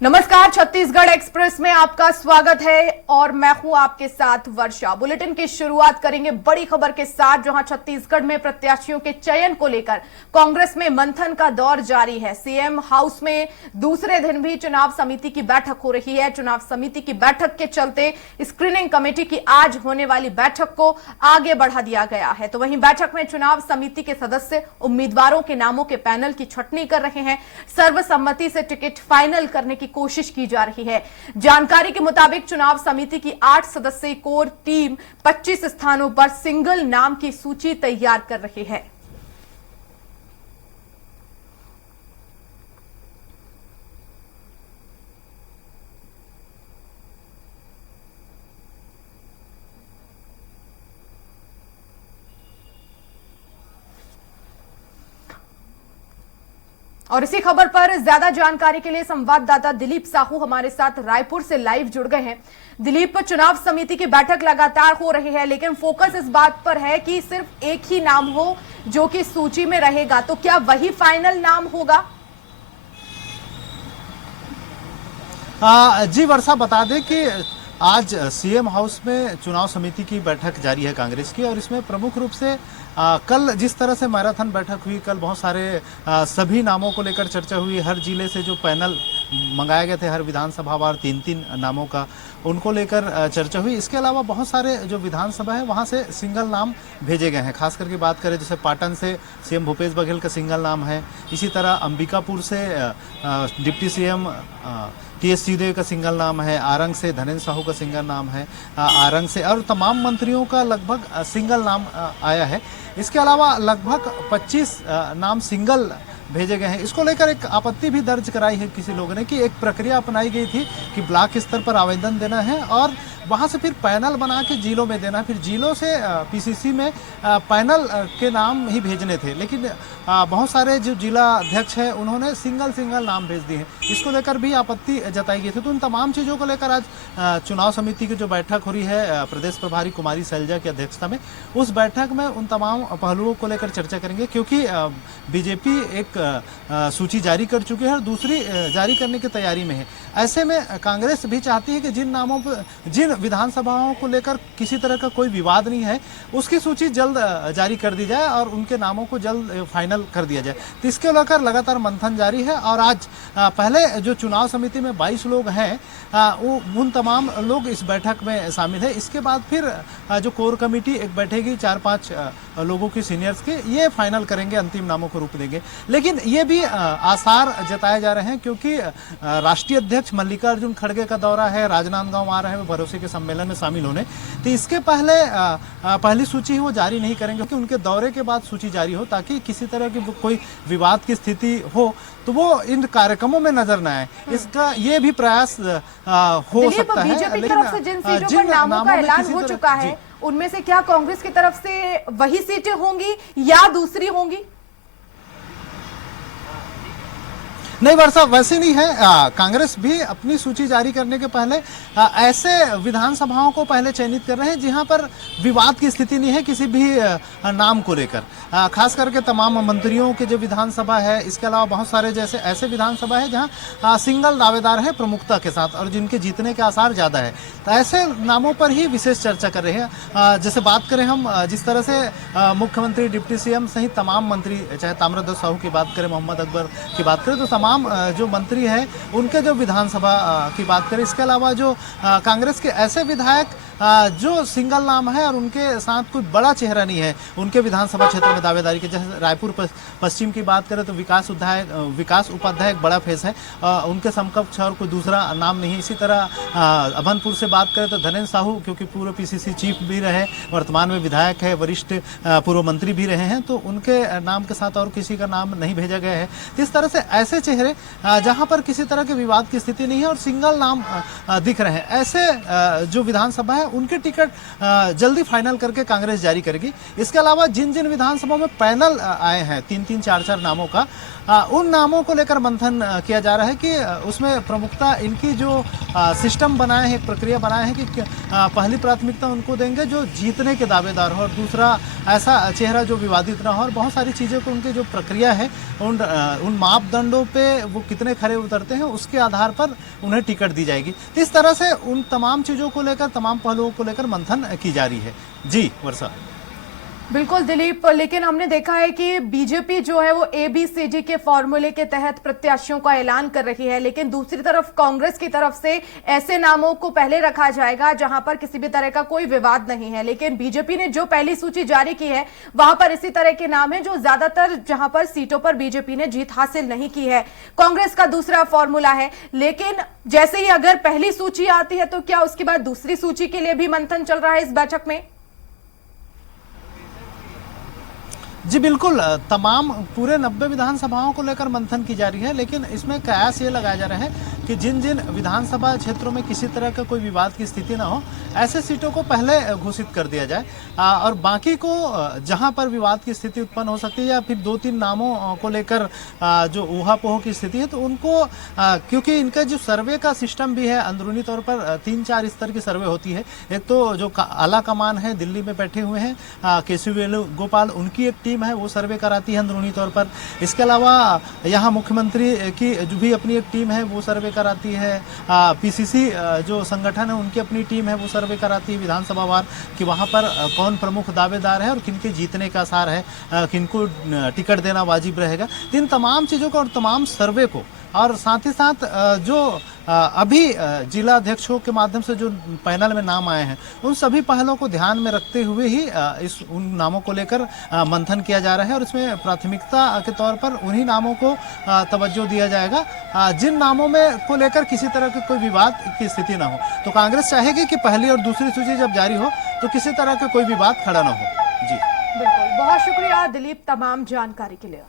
नमस्कार, छत्तीसगढ़ एक्सप्रेस में आपका स्वागत है और मैं हूं आपके साथ वर्षा। बुलेटिन की शुरुआत करेंगे बड़ी खबर के साथ, जहां छत्तीसगढ़ में प्रत्याशियों के चयन को लेकर कांग्रेस में मंथन का दौर जारी है। सीएम हाउस में दूसरे दिन भी चुनाव समिति की बैठक हो रही है। चुनाव समिति की बैठक के चलते स्क्रीनिंग कमेटी की आज होने वाली बैठक को आगे बढ़ा दिया गया है। तो वहीं बैठक में चुनाव समिति के सदस्य उम्मीदवारों के नामों के पैनल की छटनी कर रहे हैं। सर्वसम्मति से टिकट फाइनल करने की कोशिश की जा रही है। जानकारी के मुताबिक चुनाव समिति की 8 सदस्यीय कोर टीम 25 स्थानों पर सिंगल नाम की सूची तैयार कर रही है। और इसी खबर पर ज्यादा जानकारी के लिए संवाददाता दिलीप साहू हमारे साथ रायपुर से लाइव जुड़ गए हैं। दिलीप, चुनाव समिति की बैठक लगातार हो रही है, लेकिन फोकस इस बात पर है कि सिर्फ एक ही नाम हो जो कि सूची में रहेगा, तो क्या वही फाइनल नाम होगा? जी वर्षा, बता दें कि आज सीएम हाउस में चुनाव समिति की बैठक जारी है कांग्रेस की, और इसमें प्रमुख रूप से कल जिस तरह से मैराथन बैठक हुई, कल बहुत सारे सभी नामों को लेकर चर्चा हुई। हर जिले से जो पैनल मंगाए गए थे, हर विधानसभा वार 3-3 नामों का, उनको लेकर चर्चा हुई। इसके अलावा बहुत सारे जो विधानसभा है वहाँ से सिंगल नाम भेजे गए हैं। खास करके बात करें, जैसे पाटन से सीएम भूपेश बघेल का सिंगल नाम है। इसी तरह अंबिकापुर से डिप्टी सीएम टीएस सिंहदेव का सिंगल नाम है। आरंग से धनेन्द्र साहू का सिंगल नाम है। आरंग से और तमाम मंत्रियों का लगभग सिंगल नाम आया है। इसके अलावा लगभग 25 नाम सिंगल भेजे गए हैं। इसको लेकर एक आपत्ति भी दर्ज कराई है किसी लोगों ने कि एक प्रक्रिया अपनाई गई थी कि ब्लॉक स्तर पर आवेदन देना है और वहां से फिर पैनल बना के जिलों में देना, फिर जिलों से पीसीसी में पैनल के नाम ही भेजने थे। लेकिन बहुत सारे जो जिला अध्यक्ष हैं उन्होंने सिंगल नाम भेज दिए हैं। इसको लेकर भी आपत्ति जताई गई थी। तो उन तमाम चीज़ों को लेकर आज चुनाव समिति की जो बैठक हो रही है प्रदेश प्रभारी कुमारी शैलजा की अध्यक्षता में, उस बैठक में उन तमाम पहलुओं को लेकर चर्चा करेंगे, क्योंकि बीजेपी एक सूची जारी कर चुकी है और दूसरी जारी करने की तैयारी में है। ऐसे में कांग्रेस भी चाहती है कि जिन नामों पर, जिन विधानसभाओं को लेकर किसी तरह का कोई विवाद नहीं है, उसकी सूची जल्द जारी कर दी जाए और उनके नामों को जल्द फाइनल कर दिया जाए। तो इसके लेकर लगातार मंथन जारी है। और आज पहले जो चुनाव समिति में 22 लोग हैं, उन तमाम लोग इस बैठक में शामिल है। इसके बाद फिर जो कोर कमेटी एक बैठेगी 4-5 लोगों की सीनियर्स के, ये फाइनल करेंगे, अंतिम नामों को रूप देंगे। लेकिन ये भी आसार जताए जा रहे हैं, क्योंकि राष्ट्रीय अध्यक्ष मल्लिकार्जुन खड़गे का दौरा है, राजनांदगांव आ रहे हैं भरोसे के सम्मेलन में शामिल होने। तो इसके पहले पहली सूची वो जारी नहीं करेंगे, क्योंकि उनके दौरे के बाद सूची जारी हो, ताकि किसी तरह की कोई विवाद की स्थिति हो तो वो इन कार्यक्रमों में नजर न आए। इसका ये भी प्रयास हो सकता है। बीजेपी की तरफ से जिन सीटों पर नामों का ऐलान हो चुका है, उनमें से क्या कांग्रेस की तरफ से वही सीटें होंगी या दूसरी होंगी? नहीं वर्षा, वैसे नहीं है। कांग्रेस भी अपनी सूची जारी करने के पहले ऐसे विधानसभाओं को पहले चयनित कर रहे हैं जहां पर विवाद की स्थिति नहीं है किसी भी नाम को लेकर। खास करके तमाम मंत्रियों के जो विधानसभा है, इसके अलावा बहुत सारे जैसे ऐसे विधानसभा है जहां सिंगल दावेदार है प्रमुखता के साथ और जिनके जीतने के आसार ज़्यादा है। तो ऐसे नामों पर ही विशेष चर्चा कर रहे हैं। जैसे बात करें हम, जिस तरह से मुख्यमंत्री, डिप्टी सीएम सहित तमाम मंत्री, चाहे ताम्रध्वज साहू की बात करें, मोहम्मद अकबर की बात करें, तो तमाम जो मंत्री हैं उनके जो विधानसभा की बात करें। इसके अलावा जो कांग्रेस के ऐसे विधायक जो सिंगल नाम है और उनके साथ कोई बड़ा चेहरा नहीं है उनके विधानसभा क्षेत्र में दावेदारी के, जैसे रायपुर पश्चिम की बात करें तो विकास उपाध्याय एक बड़ा फेस है, उनके समकक्ष और कोई दूसरा नाम नहीं है। इसी तरह अभनपुर से बात करें तो धनेन्द्र साहू, क्योंकि पूर्व पीसीसी चीफ भी रहे, वर्तमान में विधायक है, वरिष्ठ पूर्व मंत्री भी रहे हैं, तो उनके नाम के साथ और किसी का नाम नहीं भेजा गया है। इस तरह से ऐसे चेहरे जहां पर किसी तरह के विवाद की स्थिति नहीं है और सिंगल नाम दिख रहे हैं, ऐसे जो विधानसभा है उनके टिकट जल्दी फाइनल करके कांग्रेस जारी करेगी। इसके अलावा जिन जिन विधानसभाओं में पैनल आए हैं 3-3, 4-4 नामों का, उन नामों को लेकर मंथन किया जा रहा है कि उसमें प्रमुखता इनकी जो सिस्टम बनाए हैं, एक प्रक्रिया बनाए हैं कि पहली प्राथमिकता उनको देंगे जो जीतने के दावेदार हो, और दूसरा ऐसा चेहरा जो विवादित ना हो, और बहुत सारी चीज़ों को उनकी जो प्रक्रिया है उन मापदंडों पे वो कितने खरे उतरते हैं उसके आधार पर उन्हें टिकट दी जाएगी। इस तरह से उन तमाम चीज़ों को लेकर, तमाम पहलुओं को लेकर मंथन की जा रही है। जी वर्षा। बिल्कुल दिलीप, लेकिन हमने देखा है कि बीजेपी जो है वो ABCD के फॉर्मूले के तहत प्रत्याशियों का ऐलान कर रही है, लेकिन दूसरी तरफ कांग्रेस की तरफ से ऐसे नामों को पहले रखा जाएगा जहां पर किसी भी तरह का कोई विवाद नहीं है। लेकिन बीजेपी ने जो पहली सूची जारी की है वहां पर इसी तरह के नाम है जो ज्यादातर जहां पर सीटों पर बीजेपी ने जीत हासिल नहीं की है। कांग्रेस का दूसरा फॉर्मूला है, लेकिन जैसे ही अगर पहली सूची आती है तो क्या उसके बाद दूसरी सूची के लिए भी मंथन चल रहा है इस बैठक में? जी बिल्कुल, तमाम पूरे 90 विधानसभाओं को लेकर मंथन की जा रही है, लेकिन इसमें कयास ये लगाया जा रहा है कि जिन जिन विधानसभा क्षेत्रों में किसी तरह का कोई विवाद की स्थिति ना हो, ऐसे सीटों को पहले घोषित कर दिया जाए, और बाकी को जहां पर विवाद की स्थिति उत्पन्न हो सकती है या फिर 2-3 नामों को लेकर जो ऊहापोह की स्थिति है, तो उनको क्योंकि इनका जो सर्वे का सिस्टम भी है, अंदरूनी तौर पर 3-4 स्तर की सर्वे होती है। एक तो जो आला कमान है दिल्ली में बैठे हुए हैं केसी वेणुगोपाल, उनकी एक टीम है वो सर्वे कराती है अंदरूनी तौर पर। इसके अलावा यहाँ मुख्यमंत्री की जो भी अपनी एक टीम है वो सर्वे कराती है। PCC जो संगठन है उनकी अपनी टीम है वो सर्वे कराती है विधानसभावार कि वहाँ पर कौन प्रमुख दावेदार है और किनके जीतने का आसार है, किनको टिकट देना वाजिब रहेगा। इन तमाम चीज़ों को और तमाम सर्वे को, और साथ ही साथ जो अभी जिला अध्यक्षों के माध्यम से जो पैनल में नाम आए हैं उन सभी पहलों को ध्यान में रखते हुए ही उन नामों को लेकर मंथन किया जा रहा है, और इसमें प्राथमिकता के तौर पर उन्हीं नामों को तवज्जो दिया जाएगा जिन नामों में को लेकर किसी तरह की कोई विवाद की स्थिति ना हो। तो कांग्रेस चाहेगी कि पहली और दूसरी सूची जब जारी हो तो किसी तरह का कोई विवाद खड़ा ना हो। जी बिल्कुल, बहुत शुक्रिया दिलीप तमाम जानकारी के लिए।